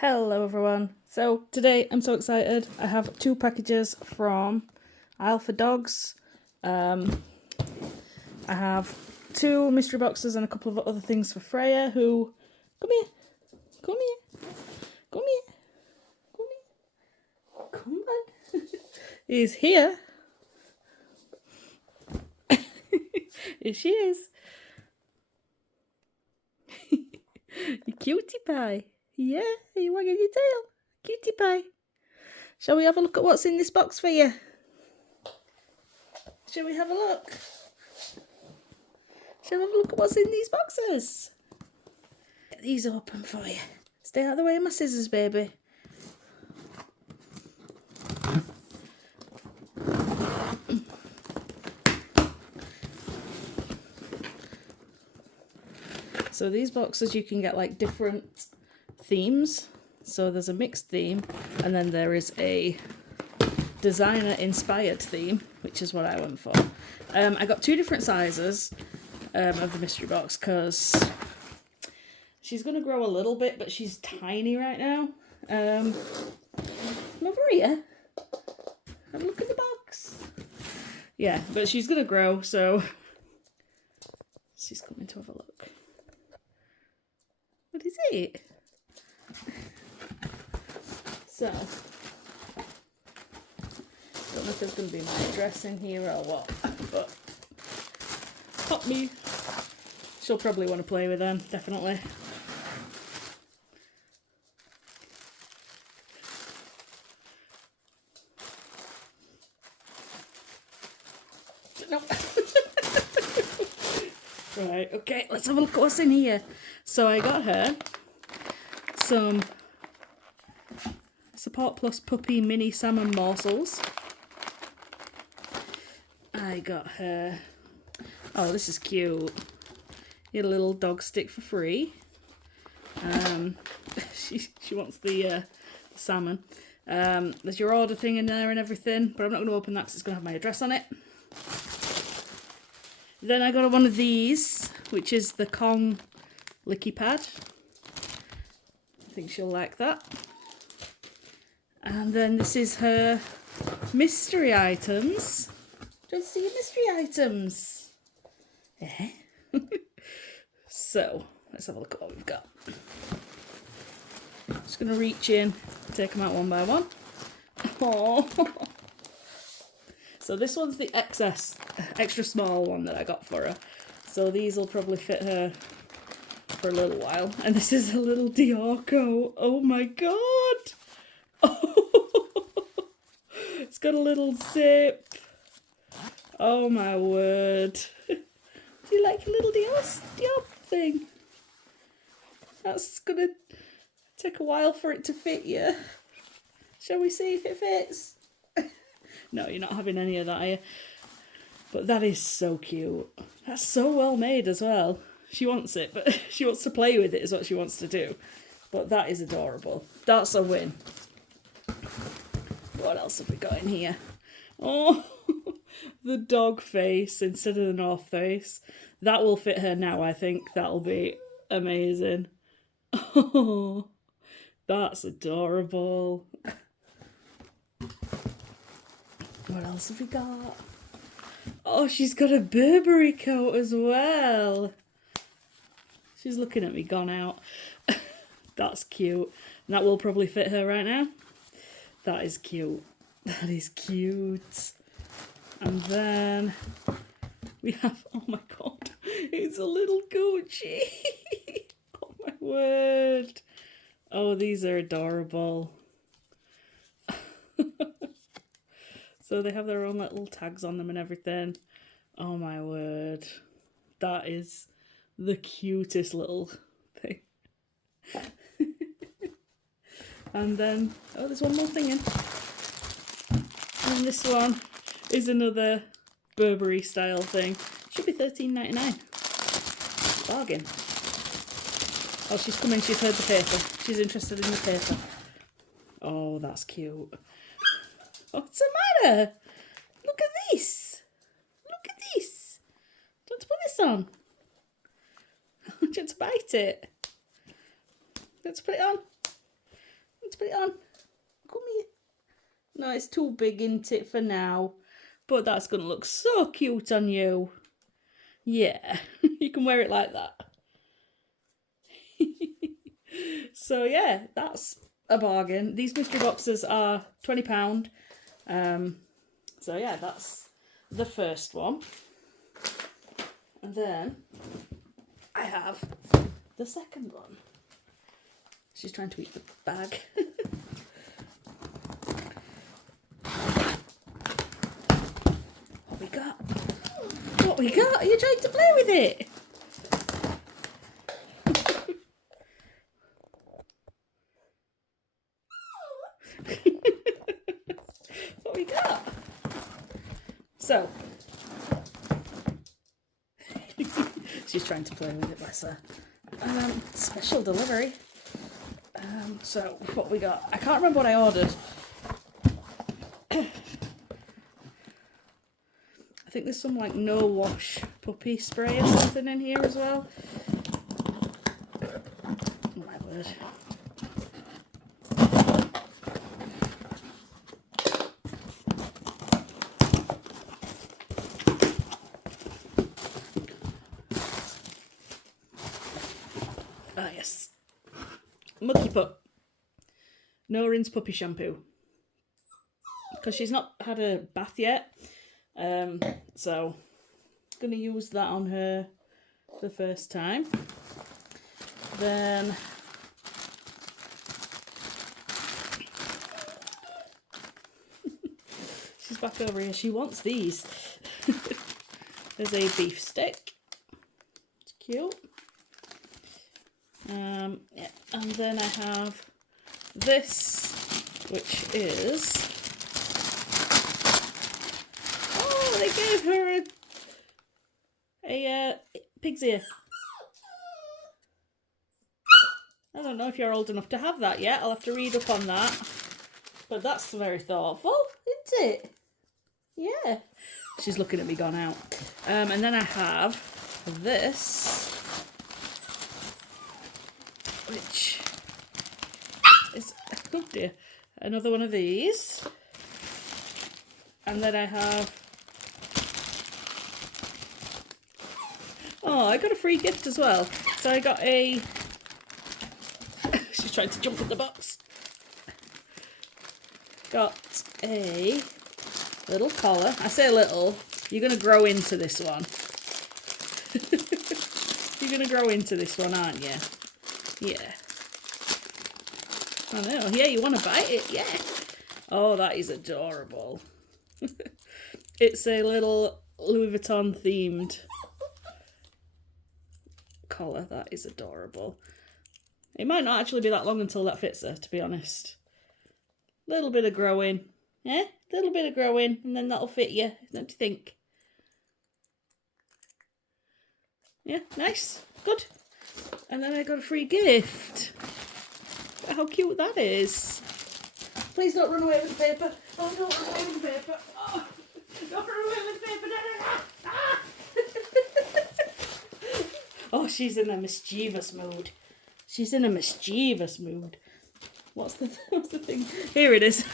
Hello everyone. So today I'm so excited. I have 2 packages from Isle for Dogs. I have 2 mystery boxes and a couple of other things for Freya who... Come here. Come here. Come here. Come here. Come on. He's here. Here she is. You cutie pie. Yeah, you wagging your tail. Cutie pie. Shall we have a look at what's in this box for you? Shall we have a look? Shall we have a look at what's in these boxes? Get these open for you. Stay out of the way of my scissors, baby. So these boxes you can get like different themes. So there's a mixed theme and then there is a designer inspired theme, which is what I went for. I got 2 different sizes of the mystery box because she's going to grow a little bit, but she's tiny right now. Come over here. Have a look at the box. Yeah, but she's going to grow, so she's coming to have a look. What is it? So, don't know if there's going to be my address in here or what, but pop me. She'll probably want to play with them, definitely. No. Right, okay, let's have a look at what's in here. So I got her some Support Plus Puppy Mini Salmon Morsels. I got her... Oh, this is cute. You get a little dog stick for free. She wants the salmon. There's your order thing in there and everything, but I'm not going to open that because it's going to have my address on it. Then I got one of these, which is the Kong Licky Pad. I think she'll like that. And then this is her mystery items. Do you want to see your mystery items? Eh? So, let's have a look at what we've got. Just going to reach in, take them out one by one. Aww. So this one's the extra small one that I got for her. So these will probably fit her for a little while. And this is a little Dior coat. Oh my god! Oh. It's got a little zip. Oh my word. Do you like a little Dior thing? That's gonna take a while for it to fit you. Shall we see if it fits? No, you're not having any of that, are you? But that is so cute. That's so well made as well. She wants it, but she wants to play with it is what she wants to do. But that is adorable. That's a win. What else have we got in here? Oh, the dog face instead of the North Face. That will fit her now, I think. That'll be amazing. Oh, that's adorable. What else have we got? Oh, she's got a Burberry coat as well. She's looking at me, gone out. That's cute. And that will probably fit her right now. That is cute. That is cute. And then we have, oh my god, it's a little Gucci. Oh my word. Oh, these are adorable. So they have their own little tags on them and everything. Oh my word. That is the cutest little thing. And then, oh, there's one more thing in. And this one is another Burberry style thing. Should be $13.99. Bargain. Oh, she's coming, she's heard the paper. She's interested in the paper. Oh, that's cute. What's the matter? Look at this. Look at this. Do you want to put this on? Do you want to bite it? Do you want to put it on? want to put it on? Come here. No, it's too big, isn't it, for now? But that's going to look so cute on you. Yeah, you can wear it like that. So yeah, that's a bargain. These mystery boxes are £20. So yeah, that's the first one. And then I have the second one. She's trying to eat the bag. What we got? What we got? Are you trying to play with it? What we got? So, she's trying to play with it, bless her. Special delivery. So, what we got? I can't remember what I ordered. I think there's some like no wash puppy spray or something in here as well. Oh my word. Ah yes. Mucky Pup. No rinse puppy shampoo. Because she's not had a bath yet. So going to use that on her the first time. Then she's back over here. She wants these. There's a beef stick. It's cute. Yeah. And then I have this, which is, oh, they gave her a pig's ear. I don't know if you're old enough to have that yet. I'll have to read up on that. But that's very thoughtful, isn't it? Yeah. She's looking at me gone out. And then I have this, which is, oh dear, another one of these. And then I have, oh, I got a free gift as well. So I got a, she's trying to jump in the box. Got a little collar. I say little, you're going to grow into this one. You're going to grow into this one, aren't you? Yeah. I know. Yeah, you want to bite it? Yeah. Oh, that is adorable. It's a little Louis Vuitton themed collar. That is adorable. It might not actually be that long until that fits her, to be honest. Little bit of growing. Yeah? Little bit of growing, and then that'll fit you. Don't you think? Yeah, nice. Good. And then I got a free gift. How cute that is. Please don't run away with the paper. Oh, don't run away with the paper. Oh, don't run away with the paper. No, no, no. Ah. Oh, she's in a mischievous mood. She's in a mischievous mood. What's the thing? Here it is.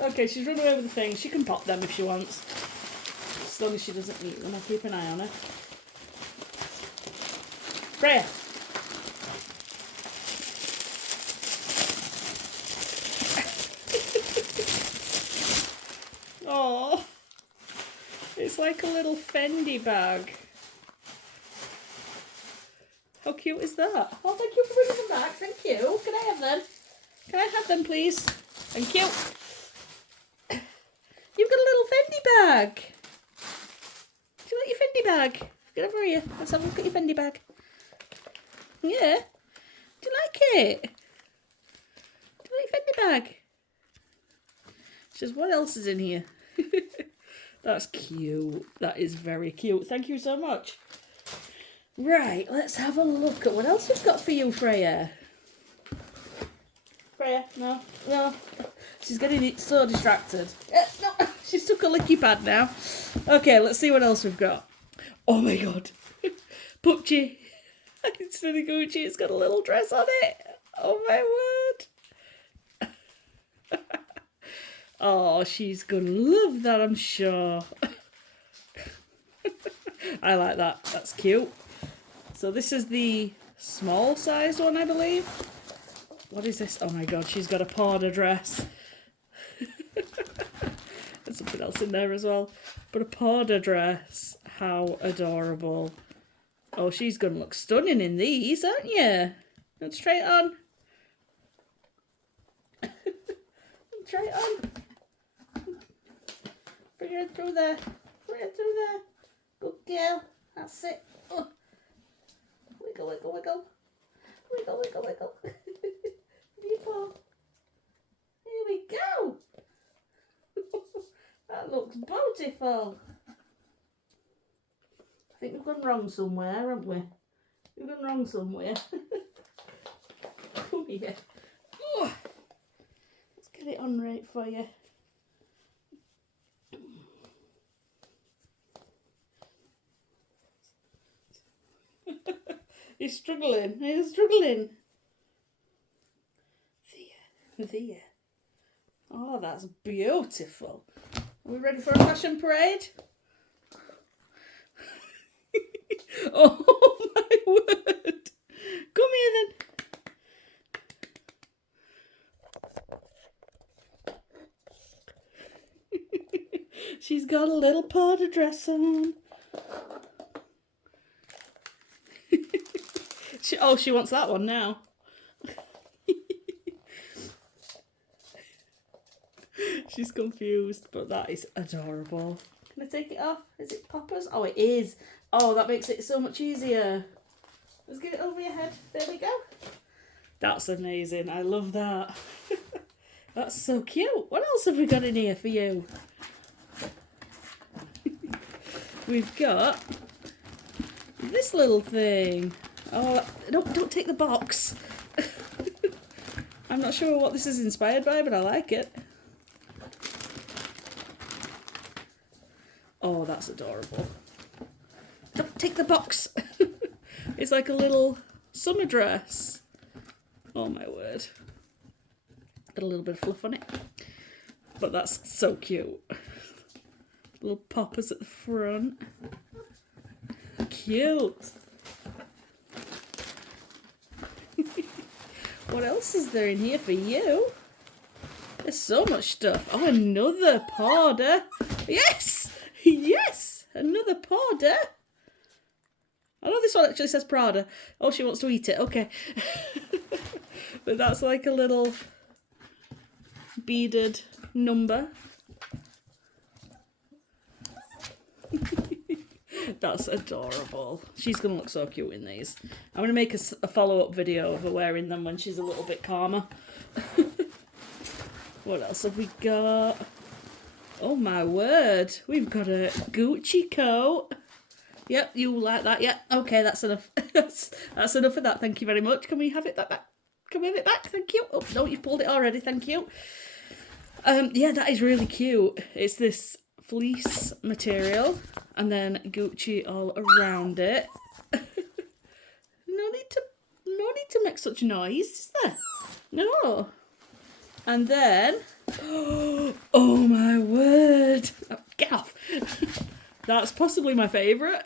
Okay, she's run away with the thing. She can pop them if she wants. As long as she doesn't eat them. I'll keep an eye on her. Freya. Oh, it's like a little Fendi bag. How cute is that? Oh, thank you for bringing them back. Thank you. Can I have them? Can I have them, please? Thank you. You've got a little Fendi bag. Do you like your Fendi bag? Get over here. Let's have a look at your Fendi bag. Yeah. Do you like it? Do you like your Fendi bag? She says, what else is in here? That's cute. That is very cute. Thank you so much. Right, let's have a look at what else we've got for you, Freya. Freya, no, no. She's getting so distracted. No, she's took a licky pad now. Okay, let's see what else we've got. Oh my god. Pupchi. Instead of Gucci, it's got a little dress on it. Oh my word. Oh, she's gonna love that, I'm sure. I like that. That's cute. So this is the small sized one, I believe. What is this? Oh my god, she's got a powder dress. There's something else in there as well. But a powder dress. How adorable. Oh, she's going to look stunning in these, aren't you? Let's try it on. Try it on. Bring her through there. Bring her through there. Good girl. That's it. Oh. Wiggle, wiggle, wiggle. Wiggle, wiggle, wiggle. Your paw. Here we go. That looks beautiful. I think we've gone wrong somewhere, haven't we? We've gone wrong somewhere. Come here. Oh. Let's get it on right for you. He's struggling. He's struggling. There. Oh, that's beautiful. Are we ready for a fashion parade? Oh my word. Come here then. She's got a little powder dress on. She wants that one now. She's confused, but that is adorable. Can I take it off? Is it poppers? Oh, it is. Oh, that makes it so much easier. Let's get it over your head. There we go. That's amazing. I love that. That's so cute. What else have we got in here for you? We've got this little thing. Oh, don't take the box. I'm not sure what this is inspired by, but I like it. Oh, that's adorable. Don't take the box. It's like a little summer dress. Oh my word. Got a little bit of fluff on it. But that's so cute. Little poppers at the front. Cute. What else is there in here for you? There's so much stuff. Oh, another powder. Yes! Yes! Another powder. I know this one actually says Prada. Oh, she wants to eat it. Okay. But that's like a little beaded number. That's adorable. She's going to look so cute in these. I'm going to make a follow-up video of her wearing them when she's a little bit calmer. What else have we got? Oh my word. We've got a Gucci coat. Yep, you like that. Yep. Okay, that's enough. That's enough of that. Thank you very much. Can we have it back? Can we have it back? Thank you. Oh, no, you've pulled it already. Thank you. Yeah, that is really cute. It's this fleece material and then Gucci all around it. No need to make such noise, is there? No. And then, oh my word. Oh, get off. That's possibly my favourite.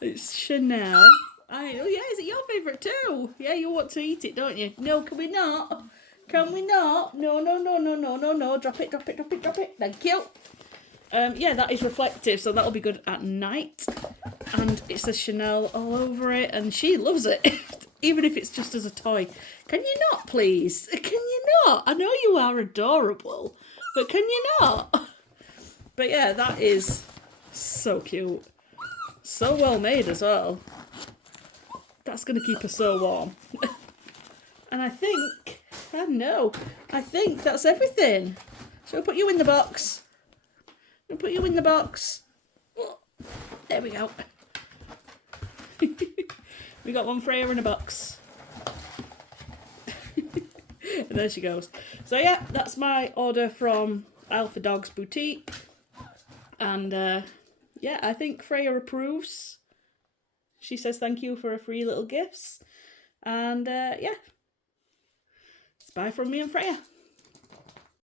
It's Chanel. Oh yeah, is it your favourite too? Yeah, you want to eat it, don't you? No, can we not? Can we not? No. Drop it. Thank you. Yeah, that is reflective, so that'll be good at night. And it says Chanel all over it, and she loves it. Even if it's just as a toy. Can you not, please? Can you not? I know you are adorable, but can you not? But yeah, that is so cute. So well made as well. That's going to keep her so warm. And I think that's everything. So I'll put you in the box. I'll put you in the box. Oh, there we go. We got one Freya in a box. And there she goes. So yeah, that's my order from Alpha Dogs Boutique. And yeah, I think Freya approves. she says thank you for her free little gifts. And yeah, it's bye from me and Freya.